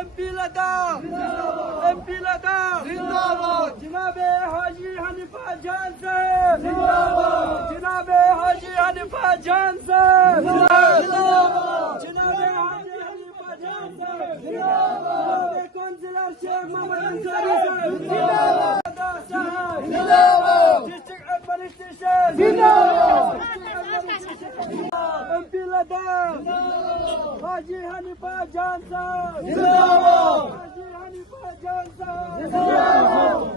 MP Ladakh MP Ladakh जिंदाबाद जनाबे हाजी Hanifa जान साहब जिंदाबाद जनाबे हाजी हनीफा जान साहब जिंदाबाद जनाबे हाजी हनीफा जान साहब जिंदाबाद काउंसिलर शेख मोहम्मद अंसारी साहब जिंदाबाद जिंदाबाद डिस्ट्रिक्ट एडमिनिस्ट्रेशन जिंदाबाद एमपी लद्दाख हाजी हनीफा जान साहब जिंदाबाद हाजी हनीफा जान साहब जिंदाबाद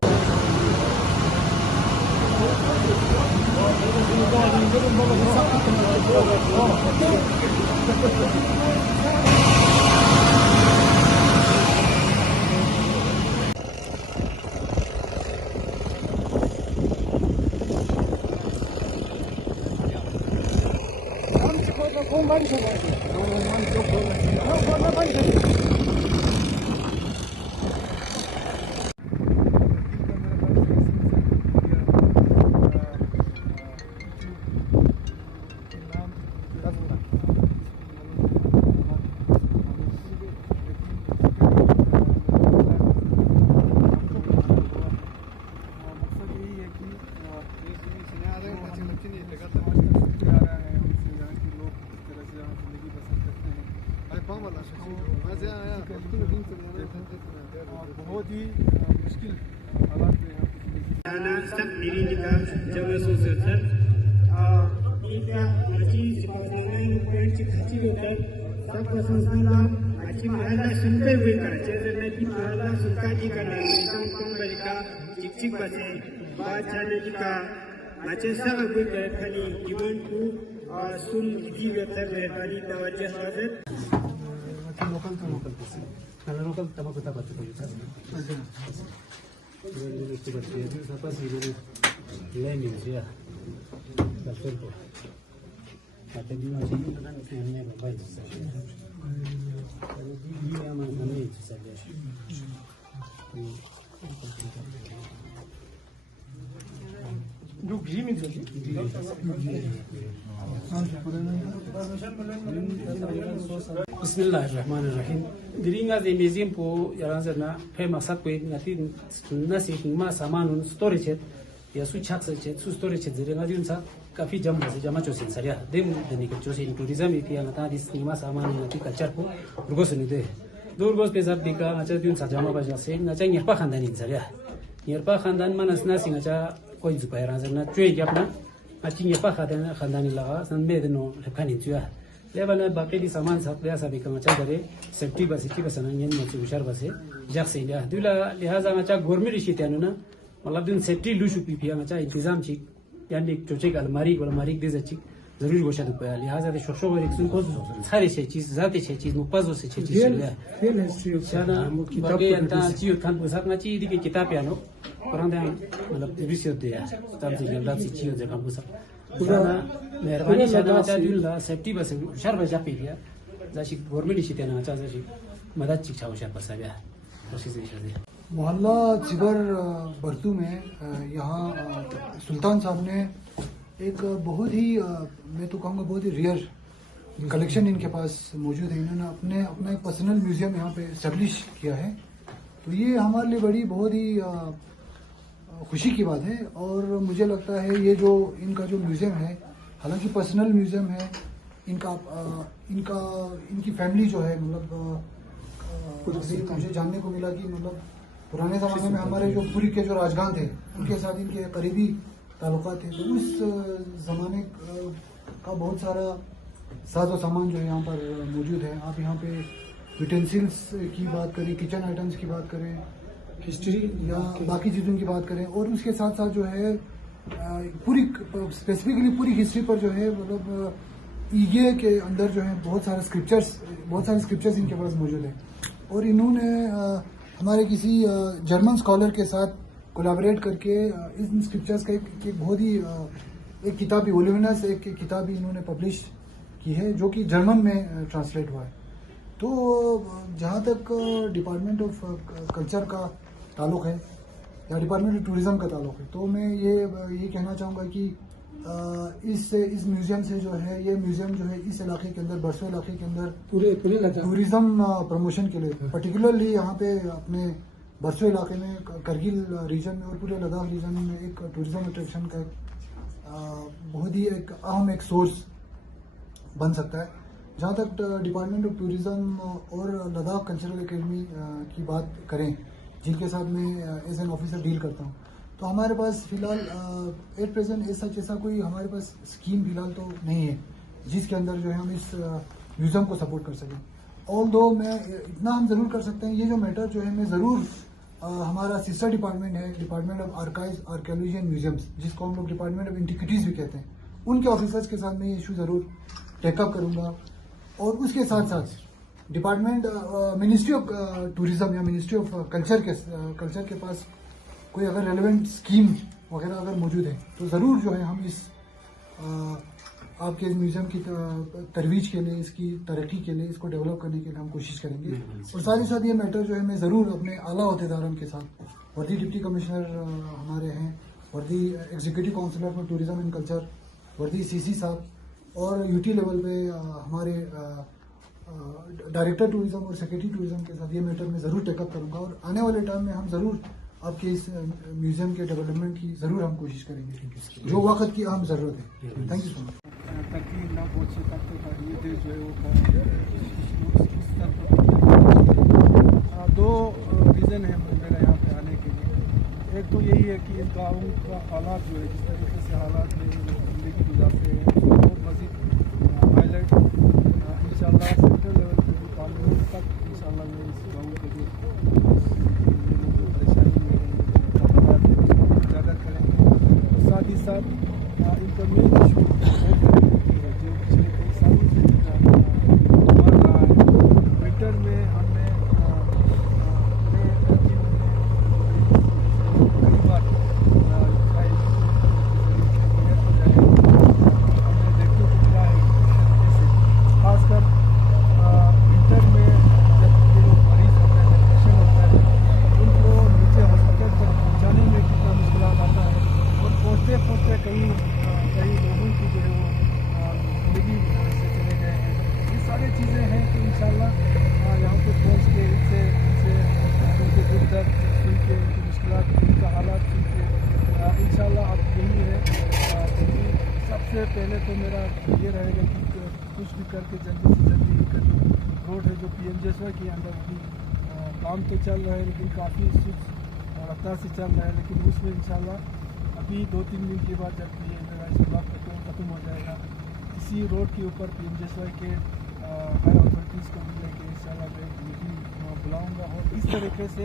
बहुत ही मुश्किल हालात में सब मेरी निकाह जब सर इनका मची सिपाही पेंची खाची होता सब संस्थानला आची महाराज सुनते हुए का जैसे की महाराज सुकाजी का नाम कंबरी का चिकचिक बसे बात जाने का आचे सब हुए खाली जीवन को सुन की वेतर रहतारी तवज्जो हाजिर लोकल तमाकू ताकत को apa sih ini leming sih ya betul kok ada di mana sini kan filmnya baik saja kalau dia mana itu saja जो घी में Bismillahirrahmanirrahim. Diringa de museum po yaranzana famous akwe ngati nasi hingma samanun storage ya su chak se su storage diringa diunsa काफी जम से जमा चोसिन सरिया them दनी के चोसिन tourism इतिया ngata dis hingma samanun ngati culture po urgosuni de durgos pesat dika acha diun sa jama baja se ngacha nyerpa khandanin सरिया nyerpa khandan manas nasi ngacha कोई जुपाय राजना tray yapna achi nyerpa khandani laga san me deno lekhanin chuya level में बाकी भी सामान सब लिया सभी का मचा करे सेफ्टी बस की बस नंगे मच विचार बस जग से लिया दुला लिहाजा मचा गवर्नमेंट इसी त्यानु ना मतलब दिन सेफ्टी लुशु पीपिया मचा इंतजाम छी यानी चोचे का अलमारी दे जाची जरूर गोशा तो पाया लिहाजा दे शोशो वर एक सुन को सारे से चीज जाते से चीज मुपाजो से चीज लिया फेल हिस्ट्री शाना किताब अंता चियो खान पुस्तक ना ची दी की किताब यानो कुरान दे मतलब विषय दे या तब से गंदा सी चियो जगह पुस्तक पुराना मेहरबानी शाना चा दुला सेफ्टी बस शर बजा पीपिया जाशी गवर्नमेंट इसी त्याना चा जाशी मदद चिक्षा होशा पसाया कोशिश इशादे मोहल्ला चिबर बरतू में यहाँ सुल्तान साहब ने एक बहुत ही मैं तो कहूँगा बहुत ही रेयर कलेक्शन इनके पास मौजूद है। इन्होंने अपना एक पर्सनल म्यूजियम यहाँ पे एस्टेब्लिश किया है, तो ये हमारे लिए बड़ी बहुत ही खुशी की बात है। और मुझे लगता है ये जो इनका जो म्यूजियम है, हालांकि पर्सनल म्यूजियम है, इनकी फैमिली जो है मतलब मुझे जानने को मिला कि मतलब पुराने ज़माने में हमारे जो पुरी के जो राजगान थे उनके साथ इनके करीबी ताल्लुकात थे, तो उस ज़माने का बहुत सारा साजो सामान जो है यहाँ पर मौजूद है। आप यहाँ पे यूटेंसिल्स की बात करें, किचन आइटम्स की बात करें, हिस्ट्री या बाकी चीज़ों की बात करें, और उसके साथ साथ जो है पूरी स्पेसिफिकली पूरी हिस्ट्री पर जो है मतलब ईगे के अंदर जो है बहुत सारे स्क्रिप्चर्स इनके पास मौजूद है। और इन्होंने हमारे किसी जर्मन स्कॉलर के साथ कोलैबोरेट करके इन स्क्रिप्चर्स का एक बहुत ही एक किताब भी वोल्यूमिनस एक किताब भी इन्होंने पब्लिश की है, जो कि जर्मन में ट्रांसलेट हुआ है। तो जहाँ तक डिपार्टमेंट ऑफ कल्चर का ताल्लुक़ है या डिपार्टमेंट ऑफ टूरिज़्म का ताल्लुक़ है, तो मैं ये कहना चाहूँगा कि इस म्यूजियम से जो है, ये म्यूजियम जो है इस इलाके के अंदर, बरसो इलाके के अंदर पूरे टूरिज्म प्रमोशन के लिए, पर्टिकुलरली यहाँ पे अपने बरसो इलाके में, करगिल रीजन में और पूरे लद्दाख रीजन में एक टूरिज्म अट्रैक्शन का बहुत ही एक अहम एक सोर्स बन सकता है। जहाँ तक डिपार्टमेंट ऑफ टूरिज्म और लद्दाख कल्चरल एकेडमी की बात करें, जिनके साथ मैं एज एन ऑफिसर डील करता हूँ, तो हमारे पास फिलहाल एट प्रेजेंट ऐसा कोई हमारे पास स्कीम फिलहाल तो नहीं है जिसके अंदर जो है हम इस म्यूज़ियम को सपोर्ट कर सकें। ऑल दो मैं इतना हम ज़रूर कर सकते हैं, ये जो मैटर जो है मैं ज़रूर हमारा सिस्टर डिपार्टमेंट है, department of archives, archaeology and museums, जिसको हम लोग डिपार्टमेंट ऑफ एंटिक्विटीज़ भी कहते हैं, उनके ऑफिसर्स के साथ मैं ये इशू ज़रूर टेकअप करूँगा। और उसके साथ साथ डिपार्टमेंट मिनिस्ट्री ऑफ टूरिज्म या मिनिस्ट्री ऑफ कल्चर के पास कोई अगर रेलेवेंट स्कीम वगैरह अगर मौजूद है तो ज़रूर जो है हम इस आपके इस म्यूज़ियम की तरवीज के लिए, इसकी तरक्की के लिए, इसको डेवलप करने के लिए हम कोशिश करेंगे। और साथ ही साथ ये मैटर जो है मैं ज़रूर अपने आला अहदेदारों के साथ, वर्दी डिप्टी कमिश्नर हमारे हैं, वर्दी executive councillor for tourism and culture, वर्दी सीसी साहब, और यूटी लेवल पे हमारे डायरेक्टर टूरिज्म और सेक्रेटरी टूरिज्म के साथ ये मैटर मैं ज़रूर टेकअप करूँगा। और आने वाले टाइम में हम ज़रूर आपके इस म्यूज़ियम के डेवलपमेंट की ज़रूर हम कोशिश करेंगे, जो वक्त की अहम ज़रूरत है। Thank you so much. तकलीफ ना पहुँचे तब तक ये देश जो है वो दो रीज़न है मेरा यहाँ पे आने के लिए। एक तो यही है कि इस गाँव का हालात जो है, जिस तरीके से हालात में ज़िंदगी गुजारते हैं, उसको और मज़ीद हाईलाइट इंशाल्लाह सेंट्रल लेवल पे भी पार्लियामेंट तक इंशाल्लाह में इस गाँव के जो परेशानी उजागर करेंगे। और साथ ही साथ इनका मेन इशू जो पिछले कई सालों से बढ़ रहा है। विंटर में हमने कई बार हमने देखने को मिला है जैसे खासकर विंटर में जब ये लोग मरीज होते हैं, पेशेंट होता है, उनको नीचे हॉस्पिटल तक पहुँचाने में कितना मुश्किल आता है। और पहुँचते पहुँचते कई लोगों की जो है वो ज़िंदगी से चले गए हैं। ये सारी चीज़ें हैं कि इंशाल्लाह यहाँ पे पहुँच के इनसे उनके दुख दर्द सुन के, उनकी मुश्किलात, उनका हालात सुन के इंशाल्लाह अब यही है कि सबसे पहले तो मेरा ये रहेगा कि कुछ भी करके जल्दी से जल्दी इनका जो रोड है, जो PMJSY के अंदर भी काम तो चल रहा है, लेकिन काफ़ी सुस्त रफ्तार से चल रहा है। लेकिन उसमें इंशाल्लाह अभी 2-3 दिन के बाद जब ये मेरा इस ब्लॉक का टूर खत्म हो जाएगा, इसी रोड के ऊपर PMJSY के हायर अथॉरिटीज़ को भी लेके इंशाल्लाह मैं एक मीटिंग बुलाऊँगा। और इस तरीके से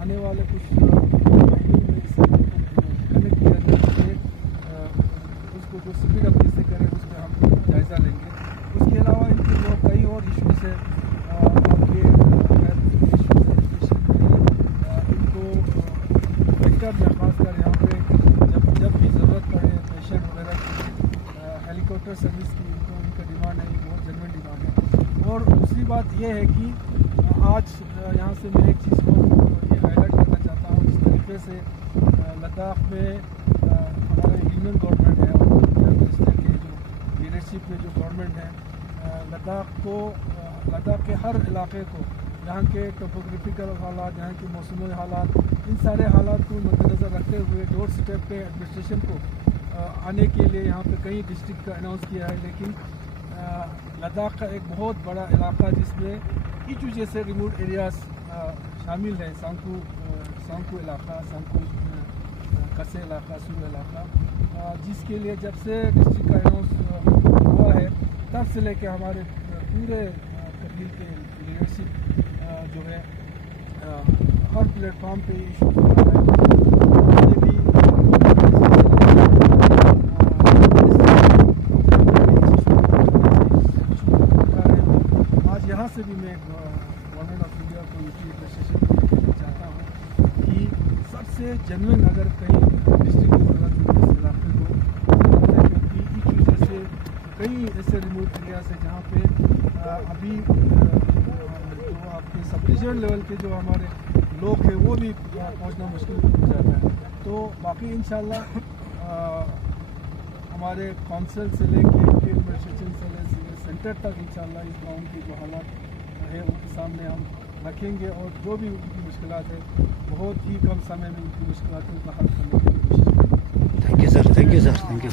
आने वाले कुछ महीनों में इससे कनेक्ट किया जाए, उसको जो स्पीड अप कैसे करें उस पर हम जायज़ा लेंगे। उसके अलावा इनके जो कई और इशूज़ हैं, आपके इशूज़ हैं एजुकेशन के, इनको विंटर में खासकर यहाँ पे जब भी ज़रूरत पड़े पेशेंट वगैरह की हेलीकॉप्टर सर्विस की उनका डिमांड है, बहुत जेन्युइन डिमांड है। और दूसरी बात यह है कि आज यहाँ से मैं एक चीज़ को ये हाईलाइट करना चाहता हूँ, जिस तरीके से लद्दाख में हमारा यूनियन गवर्नमेंट है और मिनिस्टर के जो लीडरशिप में जो गवर्नमेंट है, लद्दाख के हर इलाके को, यहाँ के टोपोग्राफिकल हालात, यहाँ के मौसमी हालात, इन सारे हालात को मद्देनज़र रखते हुए डोर स्टेप पे एडमिनिस्ट्रेशन को आने के लिए यहाँ पे कई डिस्ट्रिक्ट का अनाउंस किया है। लेकिन लद्दाख का एक बहुत बड़ा इलाका जिसमें इचू जैसे रिमोट एरियाज शामिल है, सांकू इलाका, सांकू कसे इलाका, सुर इलाका, जिसके लिए जब से डिस्ट्रिक्ट का अनाउंस हुआ है तब से लेके हमारे पूरे करगिल के लीडरशिप जो है हर प्लेटफॉर्म पे इशू कर रहा है। भी आज यहाँ से भी मैं गवर्नमेंट ऑफ इंडिया को यूटी एडमिनिस्ट्रेशन को कहना चाहता हूँ कि सबसे जेन्युइन अगर कहीं डिस्ट्रिक्ट की ज़रूरत है इस इलाके को, क्योंकि इस वजह से कई ऐसे रिमोट एरियाज है जहाँ पे अभी जो आपके सब डिविजन लेवल के जो हमारे लोग हैं वो भी पहुँचना मुश्किल हो जाता है। तो बाकी इंशाल्लाह हमारे काउंसिल से लेके एडमिनिस्ट्रेशन से लेके सेंटर तक इंशाल्लाह इस गाँव की जो हालात है उनके सामने हम रखेंगे और जो भी उनकी मुश्किलात है बहुत ही कम समय में उनकी मुश्किलातों का हल करने की कोशिश करेंगे। Thank you sir, thank you sir, thank you.